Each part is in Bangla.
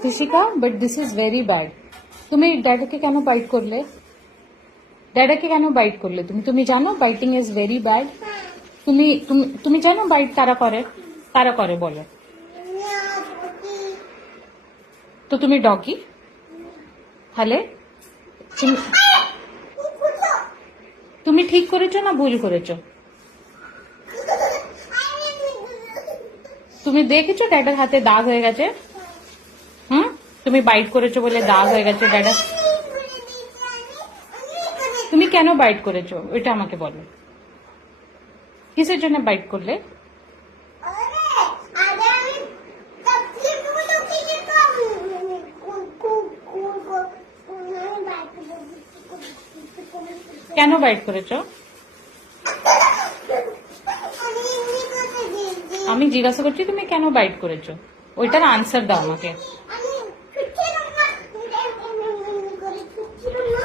ত্রিশিকা, but this is very bad. তুমি ড্যাডাকে কেন বাইট করলে? ড্যাডাকে কেন বাইট করলে? তুমি তুমি জানো বাইটিং ইজ ভেরি ব্যাড। তুমি তুমি তুমি জানো বাইট কারা করে? কারা করে বলো তো? তুমি ডগি তাহলে? তুমি তুমি ঠিক করেছো না ভুল করেছো? তুমি দেখেছো ড্যাডার হাতে দাগ হয়ে গেছে? হুম, তুমি বাইট করেছো বলে দাগ হয়ে গেছে ড্যাডা। তুমি কেন বাইট করেছো ওইটা আমাকে বলো। কিসের জন্য বাইট করলে? কেন বাইট করেছো? আমি জিজ্ঞাসা করছি তুমি কেন বাইট করেছো, ওইটার আনসার দাও আমাকে।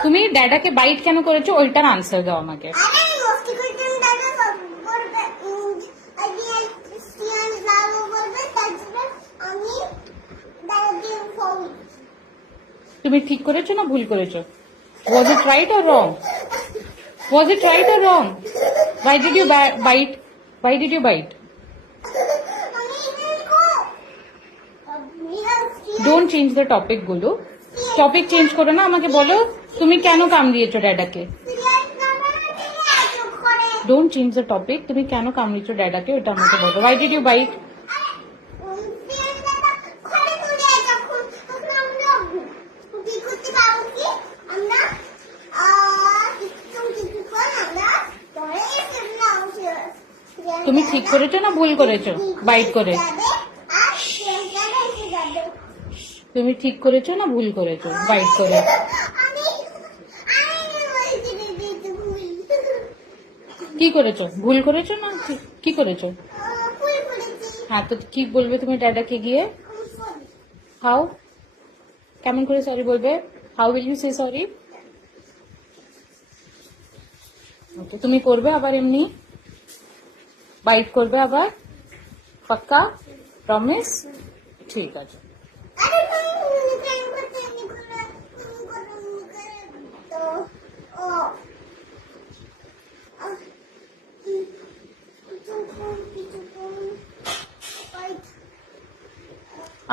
তুমি ড্যাডাকে বাইট কেন করেছো ওইটার আনসার দাও আমাকে। তুমি ঠিক করেছো না ভুল করেছো? Was it right or wrong? Was it right or wrong? Why did you bite? Why did you bite? Don't change the topic, Gulu. Topic change করো না, আমাকে বলো তুমি কেন কামড়িয়েছো ড্যাডাকে? Don't change the topic. তুমি কেন কামড়িয়েছো ড্যাডাকে ওটা আমাকে বলো। Why did you bite? তুমি ঠিক করেছো না ভুল করেছো বাইট করে? তুমি ঠিক করেছো না ভুল করেছো বাইট করে? কি করেছো? ভুল করেছো না কি করেছো? হ্যাঁ, তো কি বলবে তুমি ড্যাডাকে গিয়ে? হাউ, কেমন করে সরি বলবে? How will you say sorry? তুমি করবে আবার এমনি বাইট করবে আবার? পাক্কা? প্রমিস? ঠিক আছে।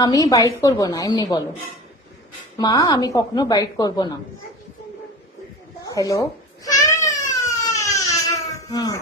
আমি বাইট করব না, এমনি বলো। মা, আমি কখনো বাইট করব না। হ্যালো। হুম।